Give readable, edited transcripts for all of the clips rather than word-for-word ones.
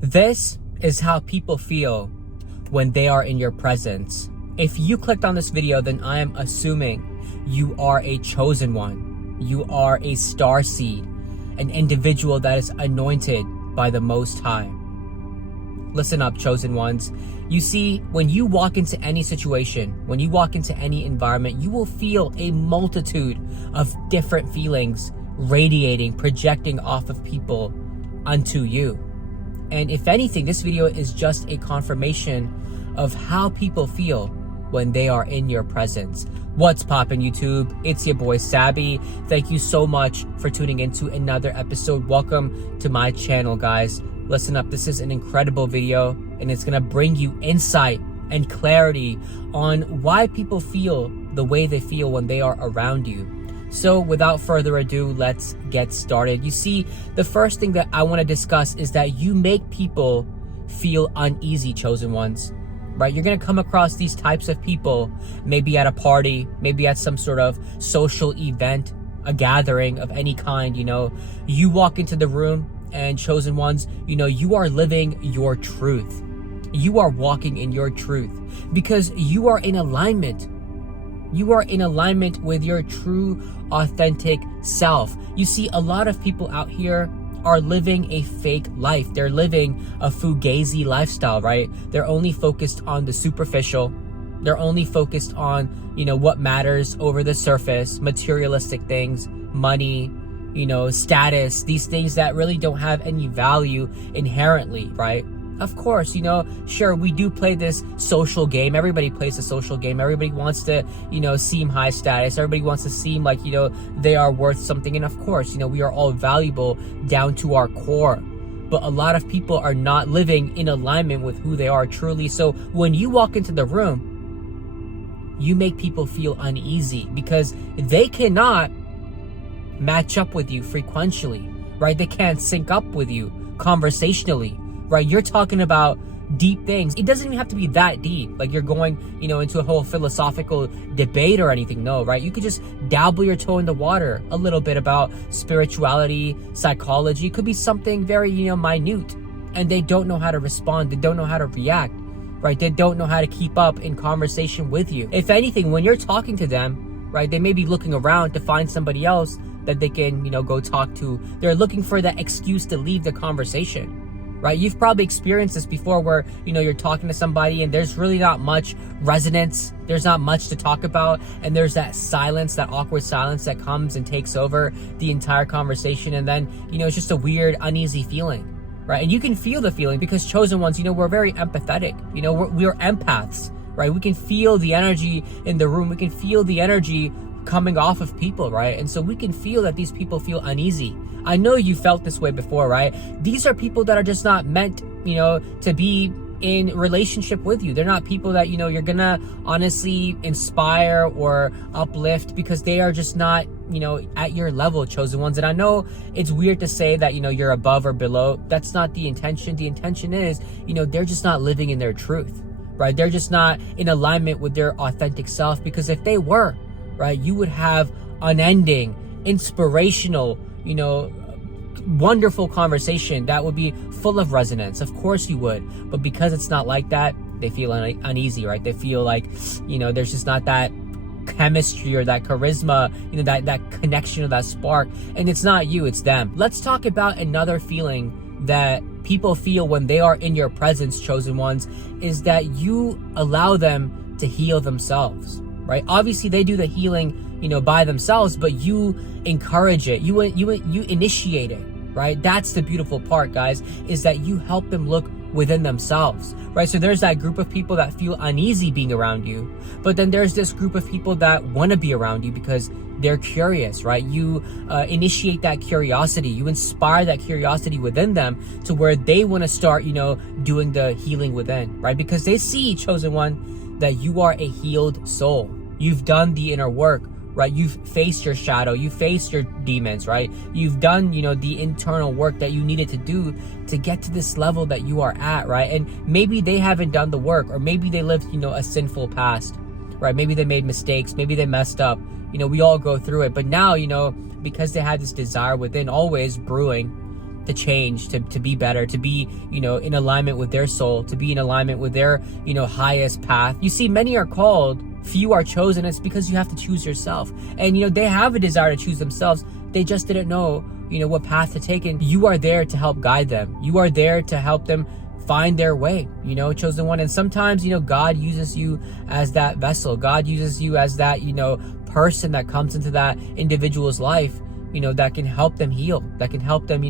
This is how people feel when they are in your presence. If you clicked on this video, then I am assuming you are a chosen one. You are a star seed, an individual that is anointed by the Most High. Listen up, chosen ones. You see, when you walk into any situation, when you walk into any environment, you will feel a multitude of different feelings radiating, projecting off of people unto you. And if anything, this video is just a confirmation of how people feel when they are in your presence. What's poppin', YouTube? It's your boy Sabby. Thank you so much for tuning into another episode. Welcome to my channel, guys. Listen up, this is an incredible video and it's gonna bring you insight and clarity on why people feel the way they feel when they are around you. So without further ado, let's get started. You see, the first thing that I want to discuss is that you make people feel uneasy, chosen ones, right? You're going to come across these types of people, maybe at a party, maybe at some sort of social event, a gathering of any kind. You walk into the room and, chosen ones, you are living your truth. You are walking in your truth because you are in alignment. You are in alignment with your true, authentic self. You see, a lot of people out here are living a fake life. They're living a fugazi lifestyle, right? They're only focused on the superficial. They're only focused on, what matters over the surface, materialistic things, money, status, these things that really don't have any value inherently, right? Of course, sure, we do play this social game. Everybody plays a social game. Everybody wants to, seem high status. Everybody wants to seem like, they are worth something. And of course, we are all valuable down to our core. But a lot of people are not living in alignment with who they are truly. So when you walk into the room, you make people feel uneasy because they cannot match up with you frequentially, right? They can't sync up with you conversationally. Right, you're talking about deep things. It doesn't even have to be that deep. Like you're going, into a whole philosophical debate or anything. No, right? You could just dabble your toe in the water a little bit about spirituality, psychology. It could be something very, minute. And they don't know how to respond. They don't know how to react, right? They don't know how to keep up in conversation with you. If anything, when you're talking to them, right, they may be looking around to find somebody else that they can, go talk to. They're looking for that excuse to leave the conversation. Right? You've probably experienced this before where, you're talking to somebody and there's really not much resonance. There's not much to talk about. And there's that silence, that awkward silence that comes and takes over the entire conversation. And then, it's just a weird, uneasy feeling, right? And you can feel the feeling because, chosen ones, we're very empathetic. We're empaths, right? We can feel the energy in the room. We can feel the energy coming off of people, right? And so we can feel that these people feel uneasy. I know you felt this way before, right? These are people that are just not meant, to be in relationship with you. They're not people that, you're gonna honestly inspire or uplift because they are just not, at your level, chosen ones. And I know it's weird to say that, you're above or below. That's not the intention. The intention is, they're just not living in their truth, right? They're just not in alignment with their authentic self, because if they were, right, you would have unending, inspirational, wonderful conversation that would be full of resonance. Of course you would. But because it's not like that, they feel uneasy, right? They feel like, there's just not that chemistry or that charisma, that connection or that spark. And it's not you, it's them. Let's talk about another feeling that people feel when they are in your presence, chosen ones, is that you allow them to heal themselves, right? Obviously they do the healing, by themselves, but you encourage it. You initiate it, right? That's the beautiful part, guys, is that you help them look within themselves, right? So there's that group of people that feel uneasy being around you, but then there's this group of people that want to be around you because they're curious, right? You initiate that curiosity. You inspire that curiosity within them to where they want to start, doing the healing within, right? Because they see, chosen one, that you are a healed soul. You've done the inner work, right? You've faced your shadow, you faced your demons, right? You've done, the internal work that you needed to do to get to this level that you are at, right? And maybe they haven't done the work, or maybe they lived, a sinful past, right? Maybe they made mistakes, maybe they messed up. We all go through it. But now, because they had this desire within always brewing, to change, to be better, to be, in alignment with their soul, to be in alignment with their, highest path. You see, many are called, few are chosen. It's because you have to choose yourself. And, they have a desire to choose themselves. They just didn't know, what path to take. And you are there to help guide them. You are there to help them find their way, chosen one. And sometimes, God uses you as that vessel. God uses you as that, person that comes into that individual's life, that can help them heal, that can help them,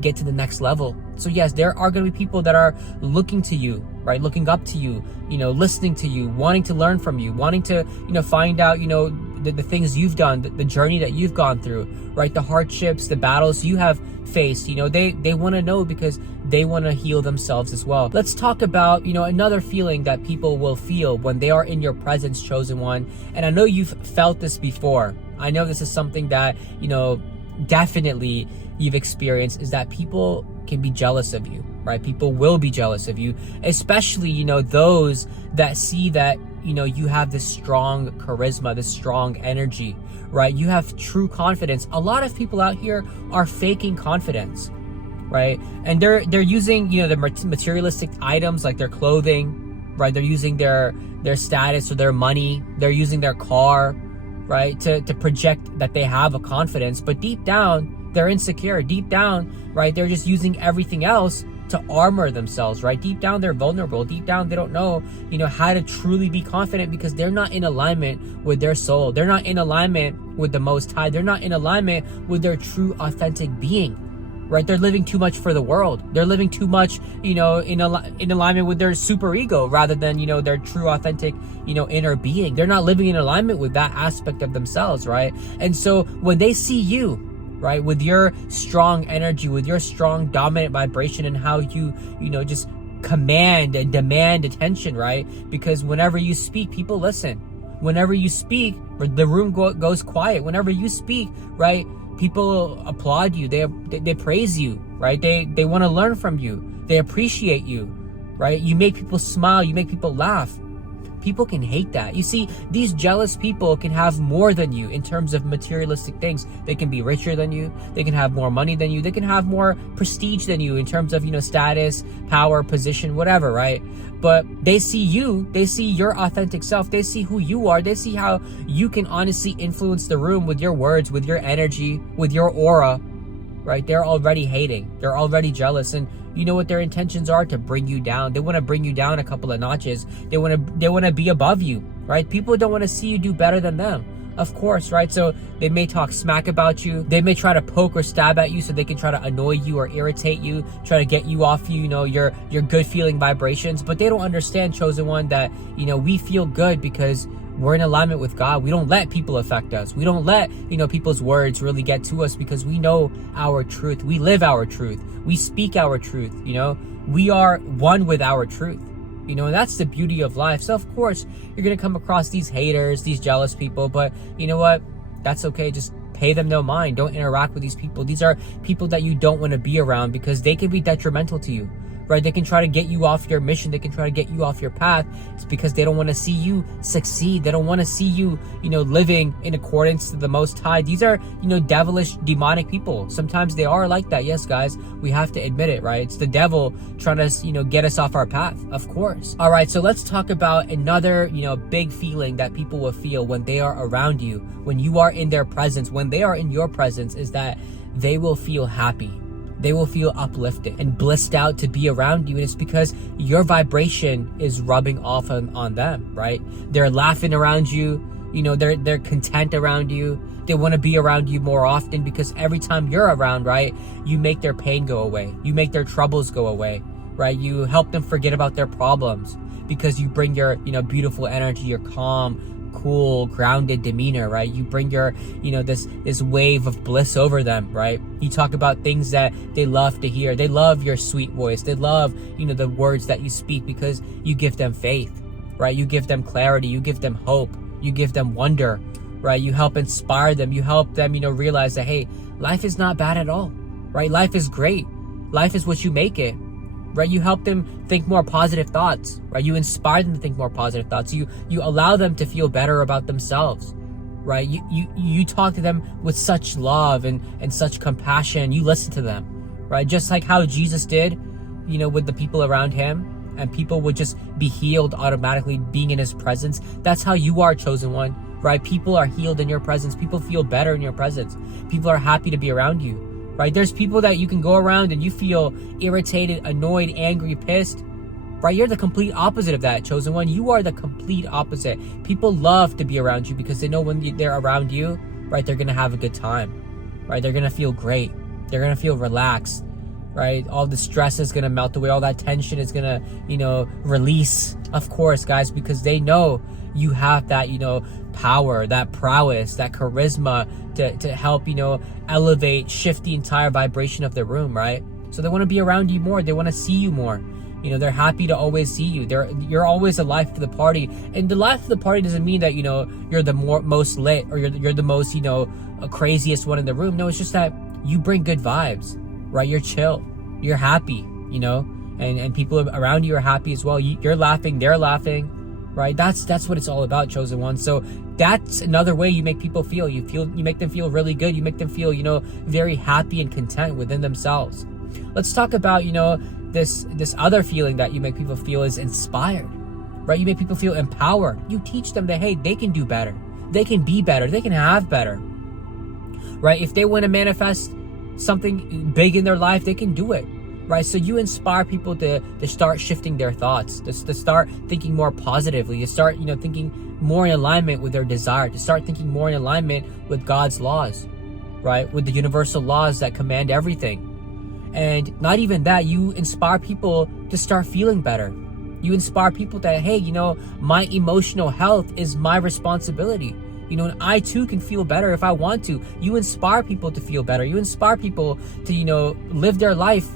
get to the next level. So yes, there are going to be people that are looking to you, right? Looking up to you, listening to you, wanting to learn from you, wanting to, find out, the things you've done, the journey that you've gone through, right? The hardships, the battles you have faced, they want to know because they want to heal themselves as well. Let's talk about, another feeling that people will feel when they are in your presence, chosen one. And I know you've felt this before. I know this is something that, definitely you've experienced, is that people can be jealous of you, right? People will be jealous of you, especially, those that see that, you have this strong charisma, this strong energy, right? You have true confidence. A lot of people out here are faking confidence, right? And they're using, the materialistic items like their clothing, right? They're using their status or their money. They're using their car, right? To project that they have a confidence, but deep down, they're insecure. Deep down, right? They're just using everything else to armor themselves, right? Deep down, they're vulnerable. Deep down, they don't know, how to truly be confident because they're not in alignment with their soul. They're not in alignment with the Most High. They're not in alignment with their true, authentic being, right? They're living too much for the world. They're living too much, in alignment with their super ego rather than, their true, authentic, inner being. They're not living in alignment with that aspect of themselves, right? And so when they see you, right, with your strong energy, with your strong dominant vibration and how you, just command and demand attention, right? Because whenever you speak, people listen. Whenever you speak, the room goes quiet. Whenever you speak, right, people applaud you. They praise you, right? They want to learn from you. They appreciate you, right? You make people smile. You make people laugh. People can hate that. You see, these jealous people can have more than you in terms of materialistic things. They can be richer than you. They can have more money than you. They can have more prestige than you in terms of, status, power, position, whatever, right? But they see you. They see your authentic self. They see who you are. They see how you can honestly influence the room with your words, with your energy, with your aura, right? They're already hating. They're already jealous. And you know what their intentions are? To bring you down. They want to bring you down a couple of notches. They want to be above you, right? People don't want to see you do better than them, of course, right? So they may talk smack about you. They may try to poke or stab at you so they can try to annoy you or irritate you, try to get you off, your good feeling vibrations. But they don't understand, chosen one, that, we feel good because we're in alignment with God. We don't let people affect us. We don't let, people's words really get to us because we know our truth. We live our truth. We speak our truth, We are one with our truth, and that's the beauty of life. So, of course, you're going to come across these haters, these jealous people, but you know what? That's okay. Just pay them no mind. Don't interact with these people. These are people that you don't want to be around because they can be detrimental to you. Right? They can try to get you off your mission. They can try to get you off your path. It's because they don't want to see you succeed. They don't want to see you, living in accordance to the Most High. These are, devilish, demonic people. Sometimes they are like that. Yes, guys, we have to admit it, right? It's the devil trying to, get us off our path, of course. All right, so let's talk about another, big feeling that people will feel when they are around you, when you are in their presence, when they are in your presence, is that they will feel happy. They will feel uplifted and blissed out to be around you. And it's because your vibration is rubbing off on them, right? They're laughing around you. They're content around you. They want to be around you more often because every time you're around, right, you make their pain go away. You make their troubles go away, right? You help them forget about their problems because you bring your, beautiful energy, your calm, cool, grounded demeanor, right? You bring your, this wave of bliss over them, right? You talk about things that they love to hear. They love your sweet voice. They love, the words that you speak because you give them faith, right? You give them clarity. You give them hope. You give them wonder, right? You help inspire them. You help them, realize that, hey, life is not bad at all, right? Life is great. Life is what you make it. Right? You help them think more positive thoughts, right? You inspire them to think more positive thoughts. You allow them to feel better about themselves, right? You talk to them with such love and such compassion. You listen to them, right? Just like how Jesus did, with the people around him, and people would just be healed automatically being in his presence. That's how you are, chosen one, right? People are healed in your presence. People feel better in your presence. People are happy to be around you, right? There's people that you can go around and you feel irritated, annoyed, angry, pissed, right? You're the complete opposite of that, chosen one. You are the complete opposite. People love to be around you because they know when they're around you, right, they're going to have a good time, right? They're going to feel great. They're going to feel relaxed, right? All the stress is going to melt away. All that tension is going to, release, of course, guys, because they know you have that, power, that prowess, that charisma to help, elevate, shift the entire vibration of the room, right? So they want to be around you more. They want to see you more. They're happy to always see you. You're always the life of the party. And the life of the party doesn't mean that, you're the most lit or you're the most, craziest one in the room. No, it's just that you bring good vibes, right? You're chill. You're happy, and people around you are happy as well. You're laughing. They're laughing, right? That's what it's all about, chosen one. So that's another way you make people feel. You make them feel really good. You make them feel, very happy and content within themselves. Let's talk about, this other feeling that you make people feel is inspired, right? You make people feel empowered. You teach them that, hey, they can do better. They can be better. They can have better, right? If they want to manifest something big in their life, they can do it, right? So you inspire people to start shifting their thoughts, to start thinking more positively, to start, thinking more in alignment with their desire, to start thinking more in alignment with God's laws, right? With the universal laws that command everything. And not even that, you inspire people to start feeling better. You inspire people that, hey, my emotional health is my responsibility. And I too can feel better if I want to. You inspire people to feel better. You inspire people to, live their life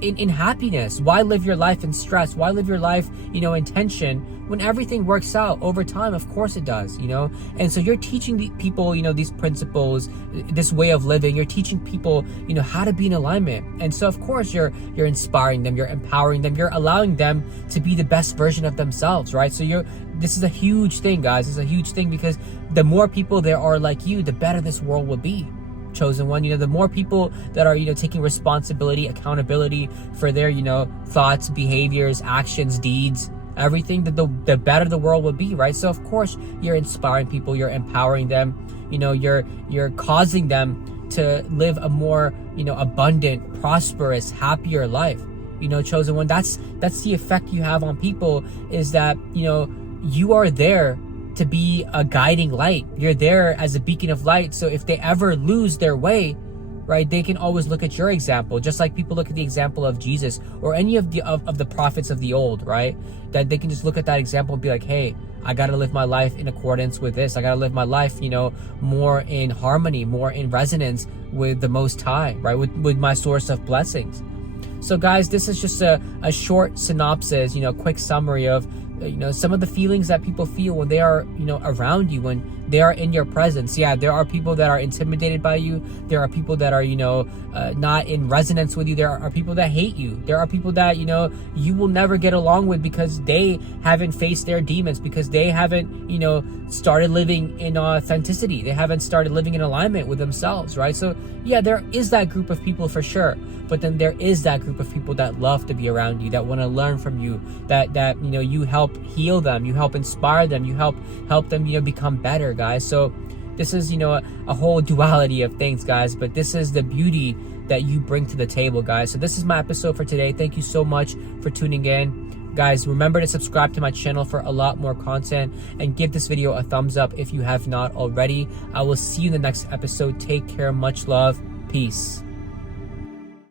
in happiness. Why live your life in stress? Why live your life, in tension when everything works out over time? Of course it does, And so you're teaching the people, these principles, this way of living. You're teaching people, how to be in alignment. And so of course you're inspiring them, you're empowering them, you're allowing them to be the best version of themselves, right? So this is a huge thing, guys. It's a huge thing because the more people there are like you, the better this world will be. Chosen one, the more people that are, taking responsibility, accountability for their, thoughts, behaviors, actions, deeds, everything, the better the world will be, right? So of course you're inspiring people, you're empowering them, you're causing them to live a more, abundant, prosperous, happier life. Chosen one, that's the effect you have on people, is that, you are there to be a guiding light. You're there as a beacon of light. So if they ever lose their way, right, they can always look at your example, just like people look at the example of Jesus or any of the prophets of the old, right? That they can just look at that example and be like, hey, I got to live my life in accordance with this. I got to live my life, more in harmony, more in resonance with the Most High, right? With my source of blessings. So guys, this is just a short synopsis, quick summary of some of the feelings that people feel when they are, around you, when they are in your presence. Yeah, there are people that are intimidated by you. There are people that are, not in resonance with you. There are people that hate you. There are people that, you will never get along with because they haven't faced their demons, because they haven't, started living in authenticity. They haven't started living in alignment with themselves, right? So yeah, there is that group of people for sure. But then there is that group of people that love to be around you, that want to learn from you, that you help heal them, you help inspire them, you help them, become better, guys. So this is, a whole duality of things, guys, but this is the beauty that you bring to the table, guys. So this is my episode for today. Thank you so much for tuning in. Guys, remember to subscribe to my channel for a lot more content, and give this video a thumbs up if you have not already. I will see you in the next episode. Take care. Much love. Peace.